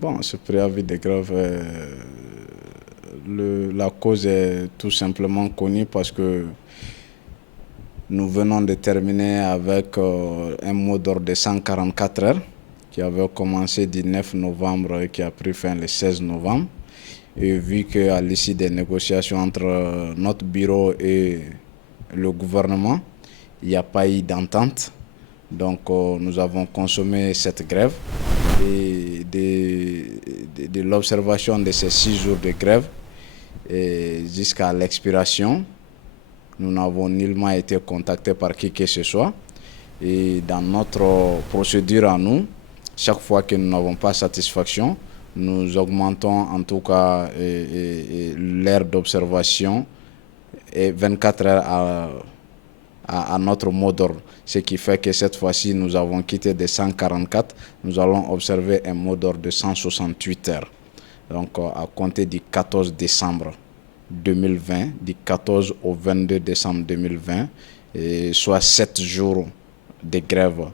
Bon, ce préavis de grève, la cause est tout simplement connue parce que nous venons de terminer avec un mot d'ordre de 144 heures qui avait commencé du 9 novembre et qui a pris fin le 16 novembre. Et vu qu'à l'issue des négociations entre notre bureau et le gouvernement, il n'y a pas eu d'entente. Donc nous avons consommé cette grève et de l'observation de ces 6 jours de grève jusqu'à l'expiration, nous n'avons nullement été contactés par qui que ce soit. Et dans notre procédure à nous, chaque fois que nous n'avons pas satisfaction, nous augmentons en tout cas l'heure d'observation et 24 heures à notre mot d'ordre. Ce qui fait que cette fois-ci, nous avons quitté de 144, nous allons observer un mot d'ordre de 168 heures. Donc à compter du 14 décembre 2020, du 14 au 22 décembre 2020, soit 7 jours de grève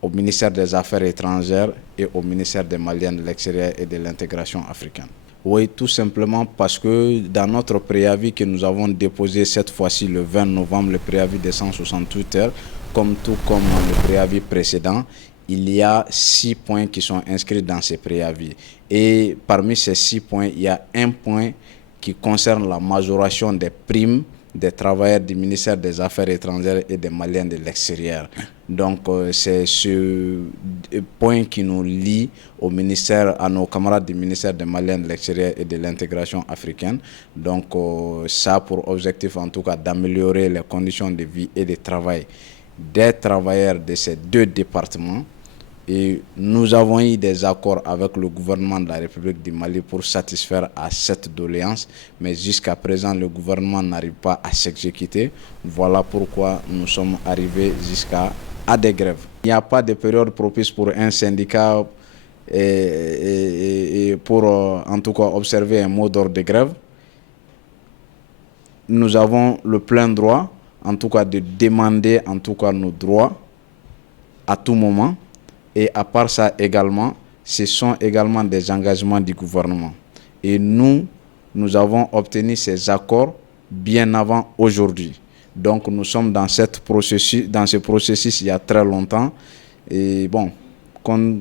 au ministère des Affaires étrangères et au ministère des Maliens de l'extérieur et de l'intégration africaine. Oui, tout simplement parce que dans notre préavis que nous avons déposé cette fois-ci le 20 novembre, le préavis de 168 heures, tout comme le préavis précédent, il y a 6 points qui sont inscrits dans ces préavis. Et parmi ces 6 points, il y a un point qui concerne la majoration des primes des travailleurs du ministère des Affaires étrangères et des Maliens de l'extérieur. Donc c'est ce point qui nous lie au ministère, à nos camarades du ministère des Maliens de l'extérieur et de l'intégration africaine. Donc ça a pour objectif en tout cas d'améliorer les conditions de vie et de travail des travailleurs de ces 2 départements. Et nous avons eu des accords avec le gouvernement de la République du Mali pour satisfaire à cette doléance, mais jusqu'à présent, le gouvernement n'arrive pas à s'exécuter. Voilà pourquoi nous sommes arrivés jusqu'à des grèves. Il n'y a pas de période propice pour un syndicat et pour en tout cas observer un mot d'ordre de grève. Nous avons le plein droit, en tout cas, de demander en tout cas nos droits à tout moment. Et à part ça également, ce sont également des engagements du gouvernement. Et nous avons obtenu ces accords bien avant aujourd'hui. Donc nous sommes dans ce processus il y a très longtemps. Et bon, comme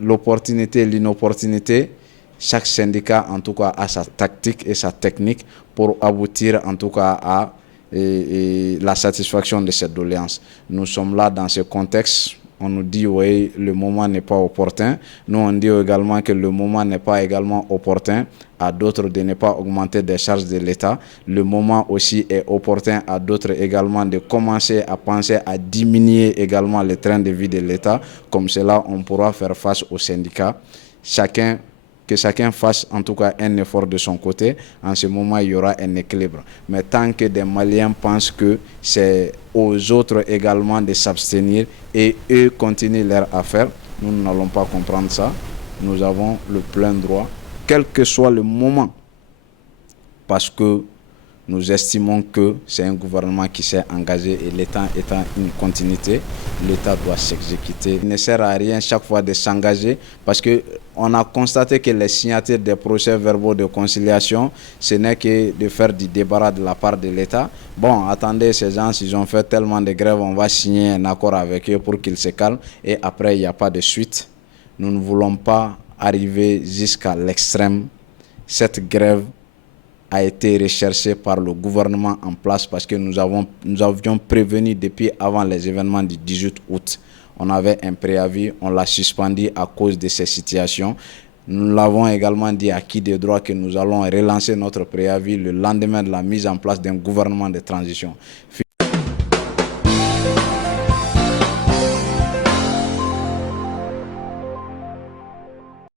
l'opportunité et l'inopportunité, chaque syndicat en tout cas a sa tactique et sa technique pour aboutir en tout cas à la satisfaction de cette doléance. Nous sommes là dans ce contexte. On nous dit oui, le moment n'est pas opportun. Nous, on dit également que le moment n'est pas également opportun à d'autres de ne pas augmenter des charges de l'État. Le moment aussi est opportun à d'autres également de commencer à penser à diminuer également le train de vie de l'État. Comme cela, on pourra faire face aux syndicats. Que chacun fasse en tout cas un effort de son côté. En ce moment, il y aura un équilibre. Mais tant que des Maliens pensent que c'est aux autres également de s'abstenir et eux continuent leur affaire, nous n'allons pas comprendre ça. Nous avons le plein droit, quel que soit le moment, parce que nous estimons que c'est un gouvernement qui s'est engagé et l'État étant une continuité, l'État doit s'exécuter. Il ne sert à rien chaque fois de s'engager parce qu'on a constaté que les signataires des procès verbaux de conciliation, ce n'est que de faire du débarras de la part de l'État. Bon, attendez, ces gens, s'ils ont fait tellement de grèves, on va signer un accord avec eux pour qu'ils se calment et après, il n'y a pas de suite. Nous ne voulons pas arriver jusqu'à l'extrême. Cette grève a été recherché par le gouvernement en place parce que nous avions prévenu depuis avant les événements du 18 août. On avait un préavis, on l'a suspendu à cause de ces situations. Nous l'avons également dit à qui de droit que nous allons relancer notre préavis le lendemain de la mise en place d'un gouvernement de transition.